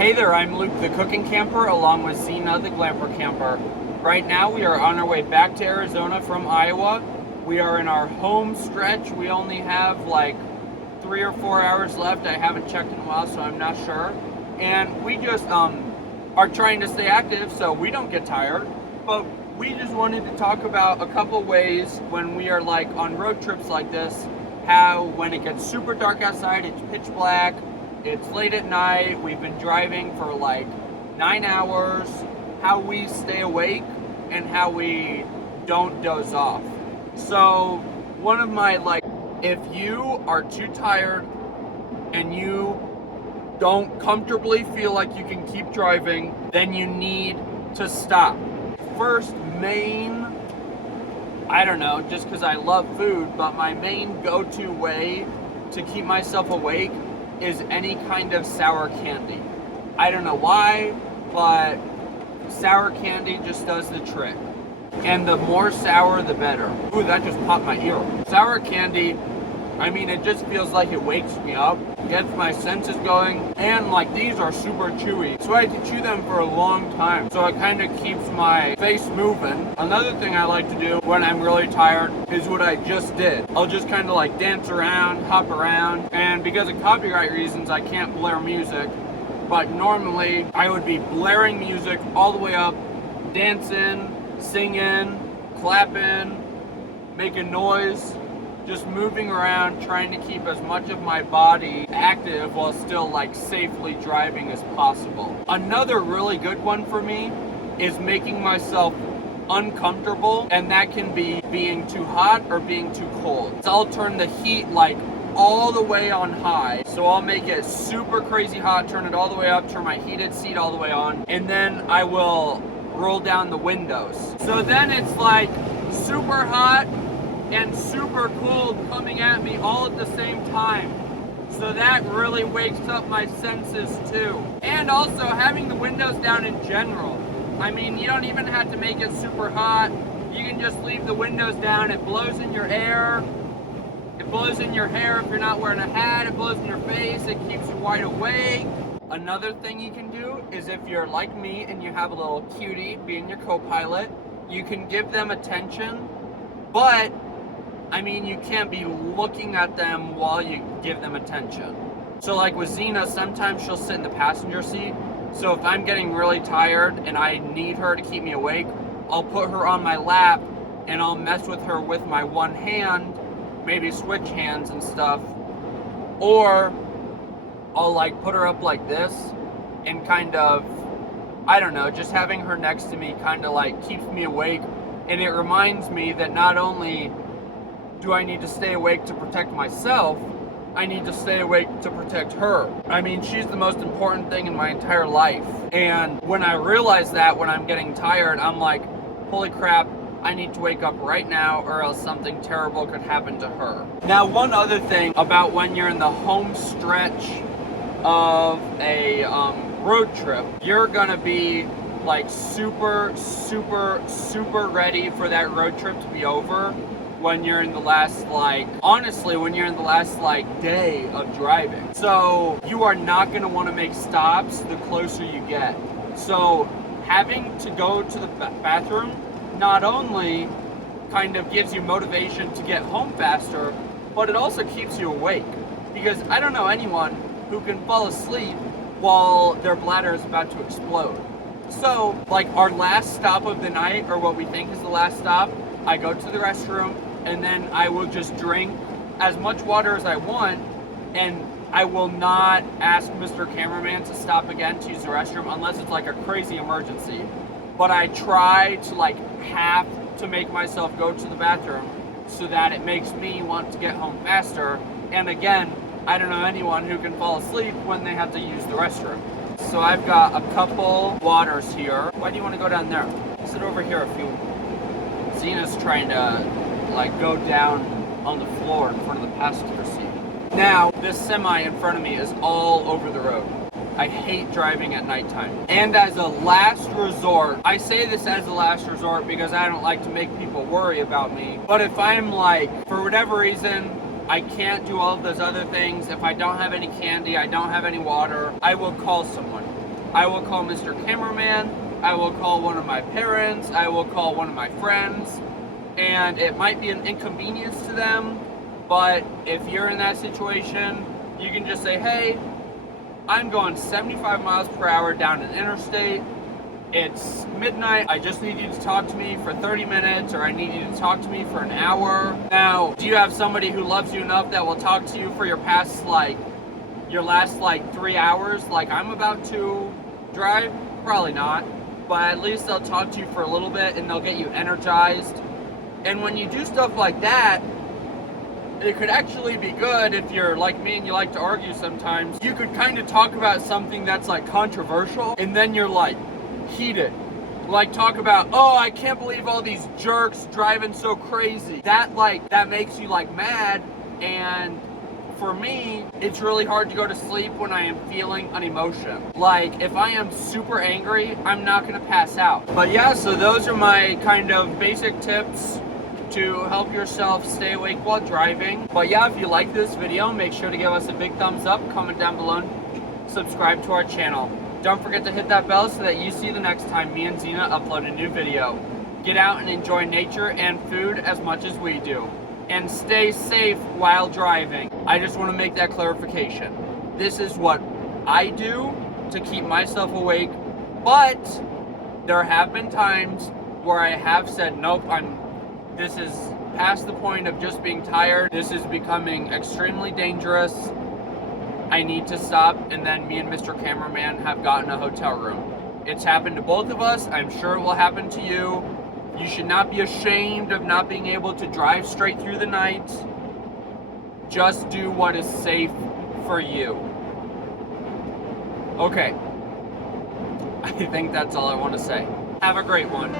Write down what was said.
Hey there, I'm Luke the Cookin camper along with Zena the Glamper camper. Right now we are on our way back to Arizona from Iowa. We are in our home stretch. We only have like 3 or 4 hours left. I haven't checked in a while, so I'm not sure. And we just are trying to stay active so we don't get tired. But we just wanted to talk about a couple ways when we are like on road trips like this, how when it gets super dark outside, it's pitch black, it's late at night, we've been driving for like 9 hours, how we stay awake and how we don't doze off. So one of my if you are too tired and you don't comfortably feel like you can keep driving, then you need to stop. First main, I don't know, just because I love food, but my main go-to way to keep myself awake is any kind of sour candy. I don't know why, but sour candy just does the trick. And the more sour, the better. Ooh, that just popped my ear. Sour candy, I mean, it just feels like it wakes me up, gets my senses going, and like these are super chewy. So I had to chew them for a long time. So it kind of keeps my face moving. Another thing I like to do when I'm really tired is what I just did. I'll just kind of like dance around, hop around, and because of copyright reasons, I can't blare music. But normally I would be blaring music all the way up, dancing, singing, clapping, making noise, just moving around, trying to keep as much of my body active while still like safely driving as possible. Another really good one for me is making myself uncomfortable, and that can be being too hot or being too cold. So I'll turn the heat like all the way on high. So I'll make it super crazy hot, turn it all the way up, turn my heated seat all the way on, and then I will roll down the windows. So then it's like super hot and super cold coming at me all at the same time. So that really wakes up my senses too. And also having the windows down in general. I mean, you don't even have to make it super hot. You can just leave the windows down. It blows in your air. It blows in your hair if you're not wearing a hat. It blows in your face. It keeps you wide awake. Another thing you can do is if you're like me and you have a little cutie being your co-pilot, you can give them attention, but I mean, you can't be looking at them while you give them attention. So like with Zena, sometimes she'll sit in the passenger seat. So if I'm getting really tired and I need her to keep me awake, I'll put her on my lap and I'll mess with her with my one hand, maybe switch hands and stuff. Or I'll like put her up like this and kind of, I don't know, just having her next to me kind of like keeps me awake. And it reminds me that not only do I need to stay awake to protect myself, I need to stay awake to protect her. I mean, she's the most important thing in my entire life. And when I realize that when I'm getting tired, I'm like, holy crap, I need to wake up right now or else something terrible could happen to her. Now, one other thing about when you're in the home stretch of a road trip, you're gonna be like super ready for that road trip to be over when you're in the last when you're in the last day of driving. So you are not going to want to make stops the closer you get. So having to go to the bathroom not only kind of gives you motivation to get home faster, but it also keeps you awake. Because I don't know anyone who can fall asleep while their bladder is about to explode. So like our last stop of the night, or what we think is the last stop, I go to the restroom, and then I will just drink as much water as I want, and I will not ask Mr. Cameraman to stop again to use the restroom unless it's like a crazy emergency. But I try to have to make myself go to the bathroom so that it makes me want to get home faster. And again, I don't know anyone who can fall asleep when they have to use the restroom. So I've got a couple waters here. Why do you want to go down there? Sit over here if you... Zena's trying to go down on the floor in front of the passenger seat. Now, this semi in front of me is all over the road. I hate driving at nighttime. And as a last resort, I say this as a last resort because I don't like to make people worry about me. But if I'm for whatever reason, I can't do all of those other things. If I don't have any candy, I don't have any water, I will call someone. I will call Mr. Cameraman, I will call one of my parents, I will call one of my friends, and it might be an inconvenience to them, but if you're in that situation, you can just say, hey, I'm going 75 miles per hour down an interstate. It's midnight. I just need you to talk to me for 30 minutes, or I need you to talk to me for an hour. Now, do you have somebody who loves you enough that will talk to you for your last 3 hours like I'm about to drive? Probably not, but at least they'll talk to you for a little bit and they'll get you energized. And when you do stuff like that, it could actually be good if you're like me and you like to argue sometimes. You could kind of talk about something that's like controversial, and then you're like heated. Like talk about, oh, I can't believe all these jerks driving so crazy. That makes you like mad, and for me, it's really hard to go to sleep when I am feeling an emotion. Like if I am super angry, I'm not gonna pass out. But yeah, so those are my kind of basic tips to help yourself stay awake while driving. But yeah, if you like this video, make sure to give us a big thumbs up, comment down below, and subscribe to our channel. Don't forget to hit that bell so that you see the next time me and Xena upload a new video. Get out and enjoy nature and food as much as we do. And stay safe while driving. I just want to make that clarification. This is what I do to keep myself awake, but there have been times where I have said, nope, this is past the point of just being tired. This is becoming extremely dangerous. I need to stop, and then me and Mr. Cameraman have gotten a hotel room. It's happened to both of us. I'm sure it will happen to you. You should not be ashamed of not being able to drive straight through the night. Just do what is safe for you. Okay. I think that's all I want to say. Have a great one.